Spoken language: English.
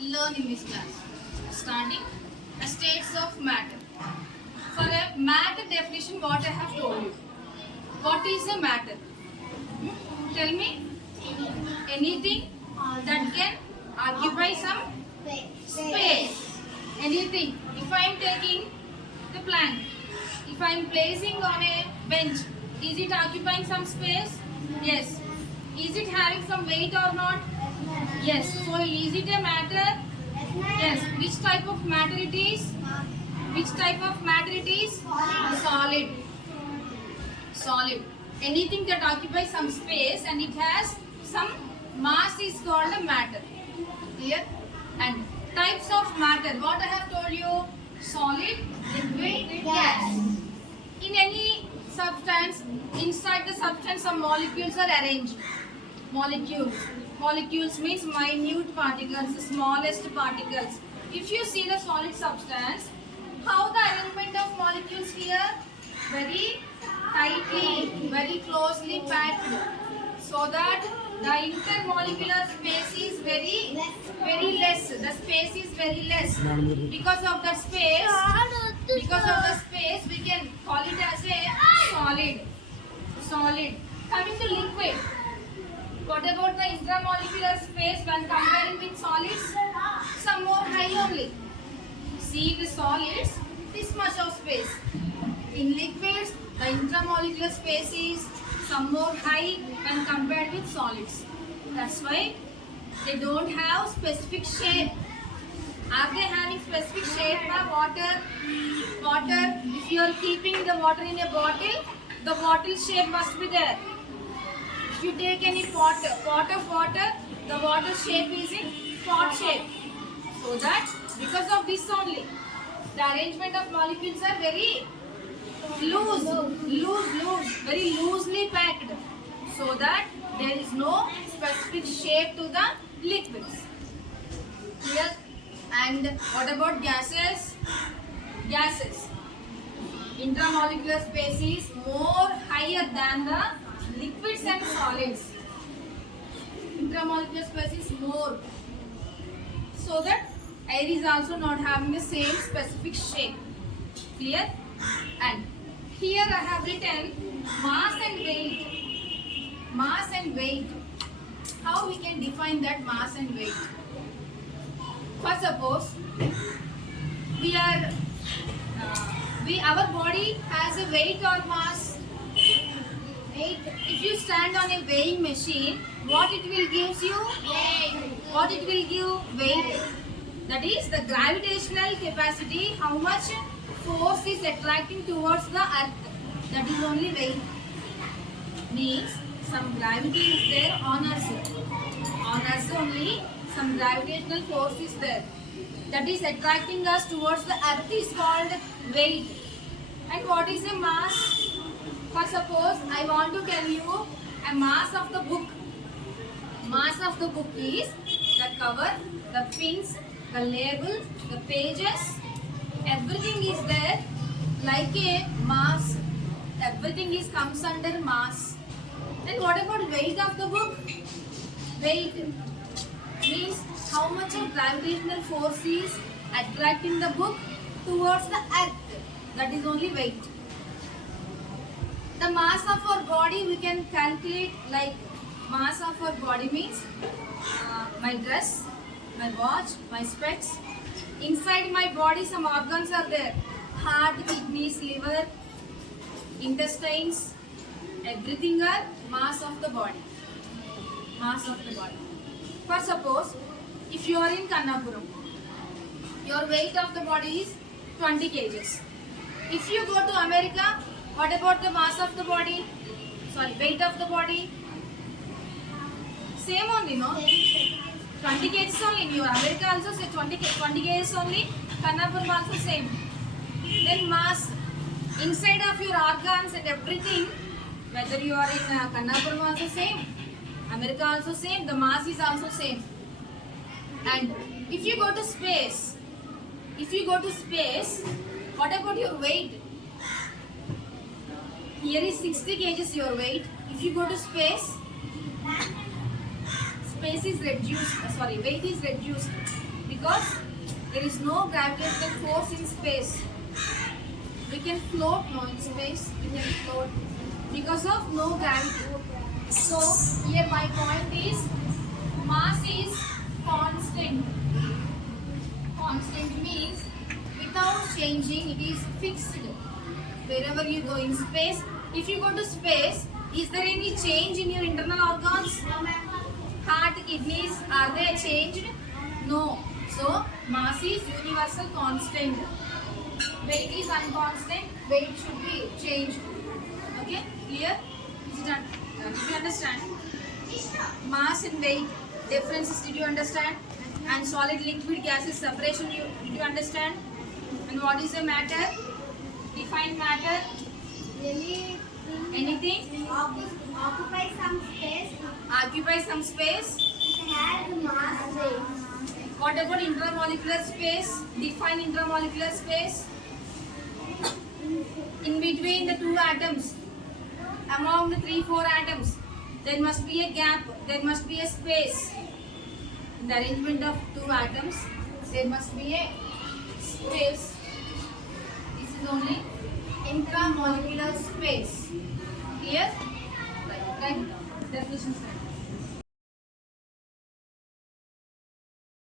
learn in this class. Starting states of matter. For a matter definition, what I have told you. What is a matter? Tell me. Anything that can occupy some space. Anything. If I am taking the plant, if I am placing on a bench, is it occupying some space? Yes. Is it having some weight or not? Yes. So is it a matter? Yes. Which type of matter it is? Which type of matter it is? Solid. Solid. Anything that occupies some space and it has some mass is called a matter. Clear? And types of matter. What I have told you? Solid, liquid, gas. In any substance, inside the substance some molecules are arranged. Molecules. Molecules means minute particles, smallest particles. If you see the solid substance, how the arrangement of molecules here? Very tightly, very closely packed, so that the intermolecular space is very less. The space is very less. Because of that space, we can call it as a solid. Solid. Coming to liquid. What about the intramolecular space when comparing with solids? Some more high only. See the solids, this much of space. In liquids, the intramolecular space is some more high when compared with solids. That's why they don't have specific shape. Are they having specific shape by water? Water, if you are keeping the water in a bottle, the bottle shape must be there. If you take any pot of water, the water shape is in pot shape. So that because of this only, the arrangement of molecules are very loose, very loosely packed, so that there is no specific shape to the liquids. Clear? And what about gases? Gases. Intramolecular space is more higher than the liquids and solids. Intramolecular space is more, so that air is also not having the same specific shape. Clear? And here I have written mass and weight. Mass and weight. How we can define that mass and weight? For suppose our body has a weight or mass. Weight. If you stand on a weighing machine, what it will give you? Weight. What it will give? Weight. That is the gravitational capacity, how much force is attracting towards the earth. That is only weight. Means some gravity is there on us. On us only some gravitational force is there. That is attracting us towards the earth is called weight. And what is a mass? For suppose I want to tell you a mass of the book. Mass of the book is the cover, the pins, the label, the pages, everything is there like a mass. Everything is comes under mass. Then what about weight of the book? Weight means how much of gravitational force is attracting the book towards the earth. That is only weight. The mass of our body we can calculate like mass of our body means my dress, my watch, my specs. Inside my body some organs are there. Heart, kidneys, liver, intestines, everything are mass of the body. Mass of the body. For suppose, if you are in Kannapuram, your weight of the body is 20 kgs. If you go to America, what about the mass of the body? Sorry, weight of the body? Same only, no? 20 kgs only. In your America also say 20 kgs only. Kannapuram also same. Then mass inside of your organs and everything, whether you are in Kannapuram also same, America also same, the mass is also same. And if you go to space, what about your weight? Here is 60 kgs your weight. If you go to space, weight is reduced because there is no gravitational force in space. We can float no in space. We can float because of no gravity. So here my point is mass is constant. Constant means without changing, it is fixed. Wherever you go in space, if you go to space, is there any change in your internal organs? Heart, kidneys, are they changed? No. So mass is universal constant. Weight is unconstant. Weight should be changed. Okay, clear? Is it done? Did you understand? Mass and weight differences, did you understand? And solid, liquid, gases separation, did you understand? And what is a matter? Define matter. Anything? Occupy some space. Occupy some space. It has mass weight. What about intramolecular space? Define intramolecular space. In between the two atoms, among the 3-4 atoms, there must be a gap, there must be a space. In the arrangement of two atoms, there must be a space. This is only intramolecular space.